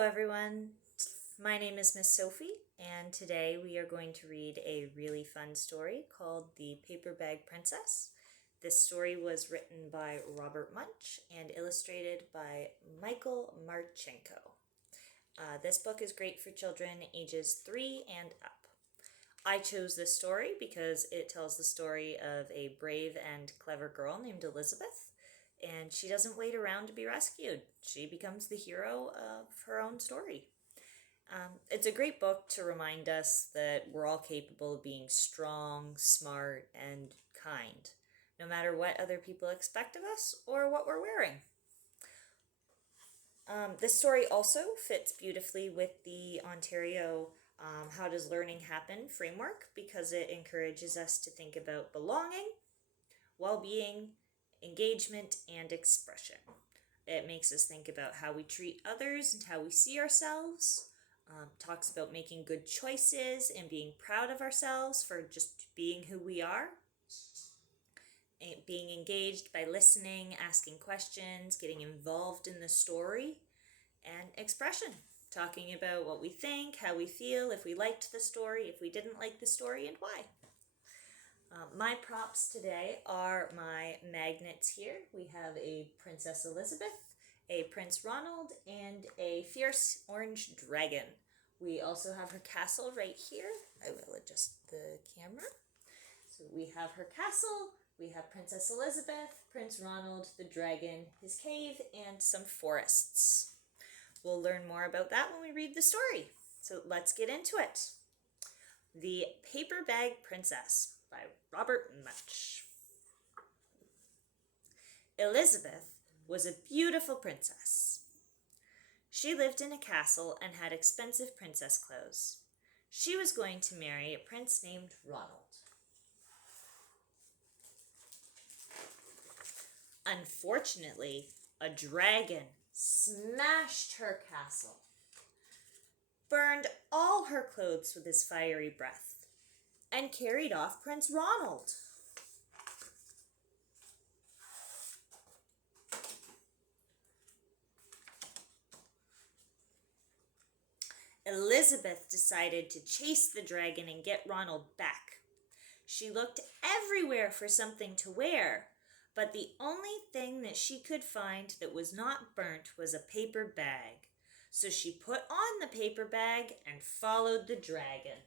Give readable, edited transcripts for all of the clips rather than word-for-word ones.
Hello everyone, my name is Miss Sophie and today we are going to read a really fun story called The Paper Bag Princess. This story was written by Robert Munch and illustrated by Michael Marchenko. This book is great for children ages 3 and up. I chose this story because it tells the story of a brave and clever girl named Elizabeth. And she doesn't wait around to be rescued. She becomes the hero of her own story. It's a great book to remind us that we're all capable of being strong, smart, and kind, no matter what other people expect of us or what we're wearing. This story also fits beautifully with the Ontario How Does Learning Happen framework because it encourages us to think about belonging, well-being, engagement, and expression. It makes us think about how we treat others and how we see ourselves. Talks about making good choices and being proud of ourselves for just being who we are. Being engaged by listening, asking questions, getting involved in the story, and expression. Talking about what we think, how we feel, if we liked the story, if we didn't like the story, and why. My props today are my magnets here. We have a Princess Elizabeth, a Prince Ronald, and a fierce orange dragon. We also have her castle right here. I will adjust the camera. So we have her castle, we have Princess Elizabeth, Prince Ronald, the dragon, his cave, and some forests. We'll learn more about that when we read the story. So let's get into it. The Paper Bag Princess by Robert Munch. Elizabeth was a beautiful princess. She lived in a castle and had expensive princess clothes. She was going to marry a prince named Ronald. Unfortunately, a dragon smashed her castle, burned all her clothes with his fiery breath, and carried off Prince Ronald. Elizabeth decided to chase the dragon and get Ronald back. She looked everywhere for something to wear, but the only thing that she could find that was not burnt was a paper bag. So she put on the paper bag and followed the dragon.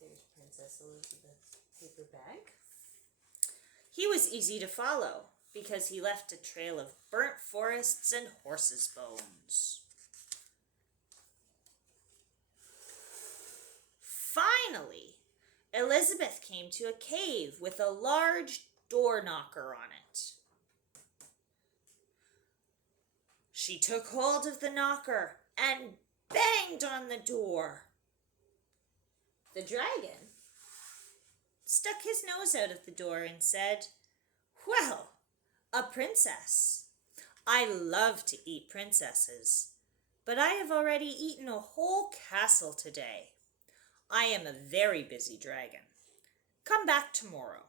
There's Princess Elizabeth's paper bag. He was easy to follow because he left a trail of burnt forests and horses' bones. Finally, Elizabeth came to a cave with a large door knocker on it. She took hold of the knocker and banged on the door. The dragon stuck his nose out of the door and said, "Well, a princess. I love to eat princesses, but I have already eaten a whole castle today. I am a very busy dragon. Come back tomorrow."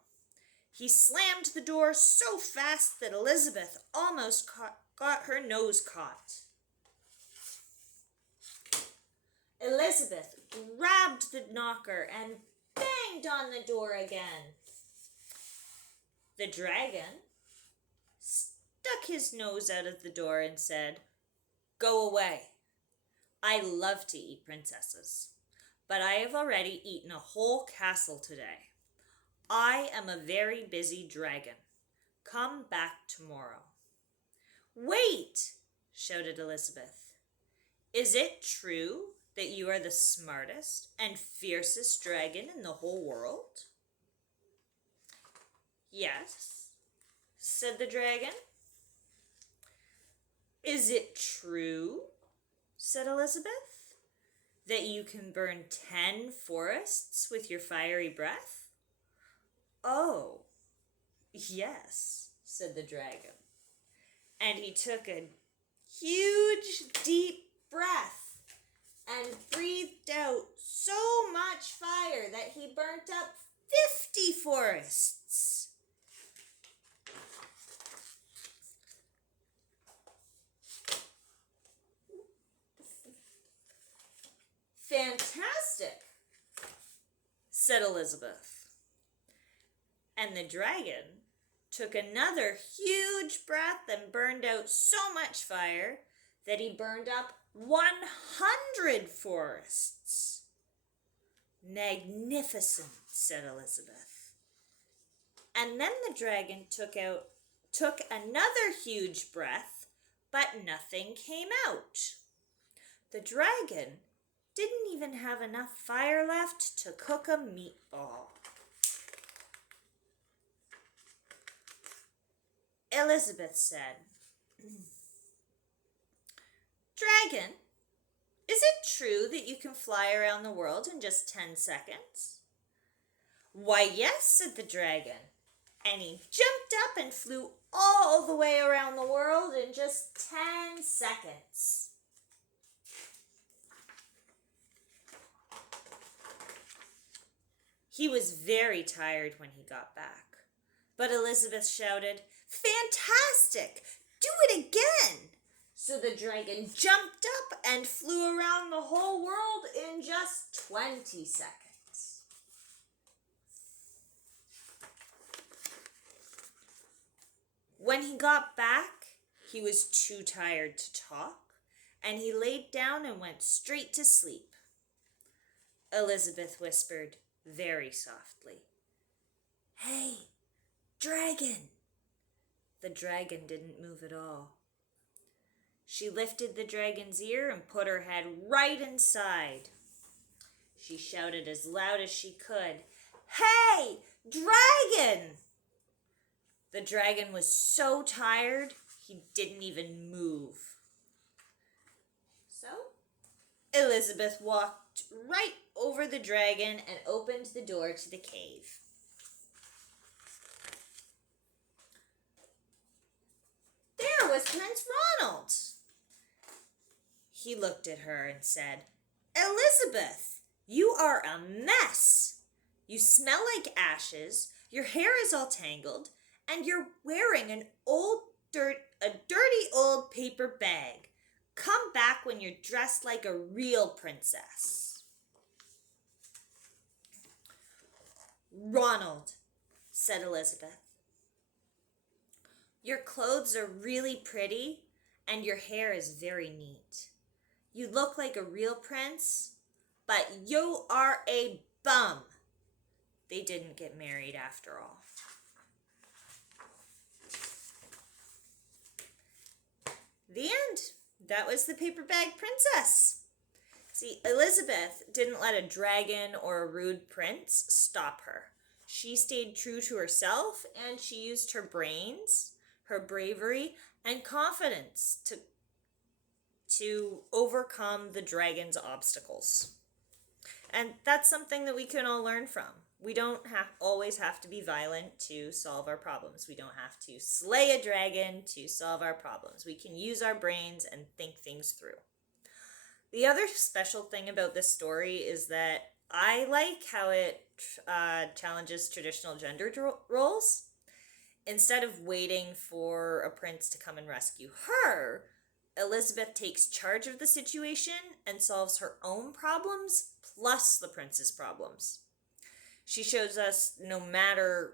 He slammed the door so fast that Elizabeth almost got her nose caught. Elizabeth grabbed the knocker and banged on the door again. The dragon stuck his nose out of the door and said, "Go away. I love to eat princesses, but I have already eaten a whole castle today. I am a very busy dragon. Come back tomorrow." "Wait!" shouted Elizabeth. "Is it true that you are the smartest and fiercest dragon in the whole world?" "Yes," said the dragon. "Is it true," said Elizabeth, "that you can burn 10 forests with your fiery breath?" "Oh, yes," said the dragon. And he took a huge, deep breath and breathed out so much fire that he burnt up 50 forests. said Elizabeth. And the dragon took another huge breath and burned out so much fire that he burned up 100 forests. Magnificent, said Elizabeth. And then the dragon took another huge breath, but nothing came out. The dragon didn't even have enough fire left to cook a meatball. Elizabeth said, Dragon, is it true that you can fly around the world in just 10 seconds? Why, yes, said the dragon, and he jumped up and flew all the way around the world in just 10 seconds. He was very tired when he got back, but Elizabeth shouted, Fantastic! Do it again! So the dragon jumped up and flew around the whole world in just 20 seconds. When he got back, he was too tired to talk, and he laid down and went straight to sleep. Elizabeth whispered very softly, Hey, dragon! The dragon didn't move at all. She lifted the dragon's ear and put her head right inside. She shouted as loud as she could, Hey, dragon! The dragon was so tired, he didn't even move. So, Elizabeth walked right over the dragon and opened the door to the cave. There was Prince Ronald. He looked at her and said, Elizabeth, you are a mess. You smell like ashes, your hair is all tangled, and you're wearing a dirty old paper bag. Come back when you're dressed like a real princess. Ronald, said Elizabeth, your clothes are really pretty and your hair is very neat. You look like a real prince, but you are a bum. They didn't get married after all. The end. That was the paper bag princess. See, Elizabeth didn't let a dragon or a rude prince stop her. She stayed true to herself, and she used her brains, her bravery, and confidence to overcome the dragon's obstacles. And that's something that we can all learn from. We don't always have to be violent to solve our problems. We don't have to slay a dragon to solve our problems. We can use our brains and think things through. The other special thing about this story is that I like how it challenges traditional gender roles. Instead of waiting for a prince to come and rescue her, Elizabeth takes charge of the situation and solves her own problems plus the prince's problems. She shows us no matter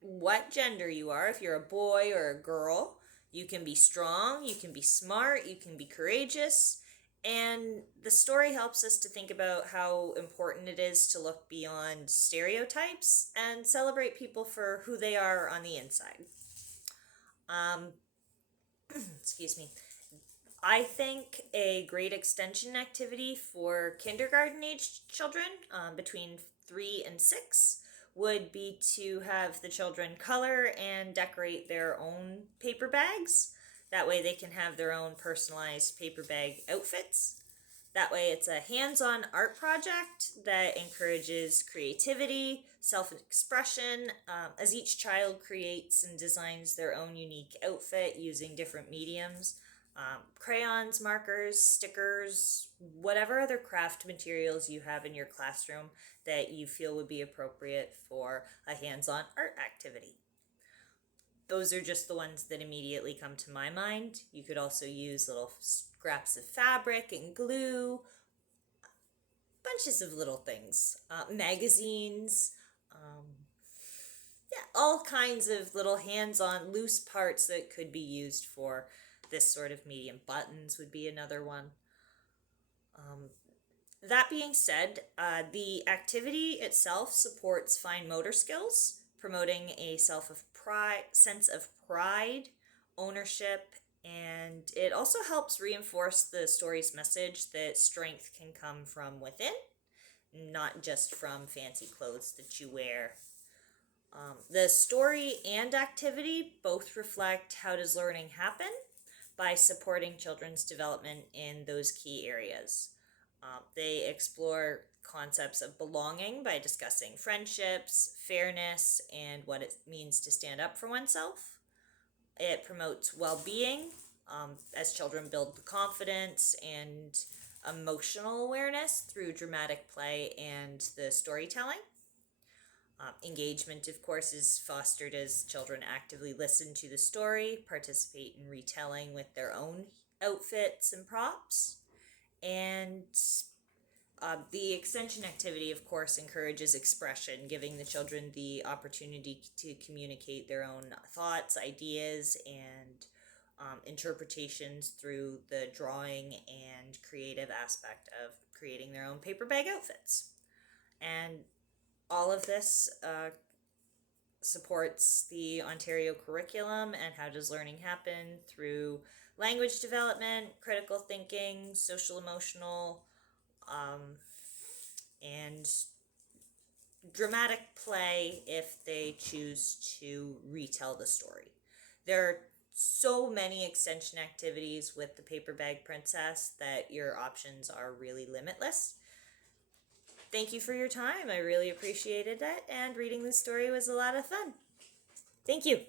what gender you are, if you're a boy or a girl, you can be strong, you can be smart, you can be courageous, and the story helps us to think about how important it is to look beyond stereotypes and celebrate people for who they are on the inside. Excuse me. I think a great extension activity for kindergarten-aged children between 3 and 6 would be to have the children color and decorate their own paper bags. That way they can have their own personalized paper bag outfits. That way it's a hands-on art project that encourages creativity, self-expression, as each child creates and designs their own unique outfit using different mediums. Crayons, markers, stickers, whatever other craft materials you have in your classroom that you feel would be appropriate for a hands-on art activity. Those are just the ones that immediately come to my mind. You could also use little scraps of fabric and glue, bunches of little things, magazines, yeah, all kinds of little hands-on loose parts that could be used for this sort of medium. Buttons would be another one. That being said, the activity itself supports fine motor skills, promoting a sense of pride, ownership, and it also helps reinforce the story's message that strength can come from within, not just from fancy clothes that you wear. The story and activity both reflect how does learning happen by supporting children's development in those key areas. They explore concepts of belonging by discussing friendships, fairness, and what it means to stand up for oneself. It promotes well-being as children build the confidence and emotional awareness through dramatic play and the storytelling. Engagement, of course, is fostered as children actively listen to the story, participate in retelling with their own outfits and props. And the extension activity, of course, encourages expression, giving the children the opportunity to communicate their own thoughts, ideas, and interpretations through the drawing and creative aspect of creating their own paper bag outfits. And all of this supports the Ontario curriculum and how does learning happen through language development, critical thinking, social emotional, and dramatic play if they choose to retell the story. There are so many extension activities with the Paper Bag Princess that your options are really limitless. Thank you for your time. I really appreciated it, and reading this story was a lot of fun. Thank you.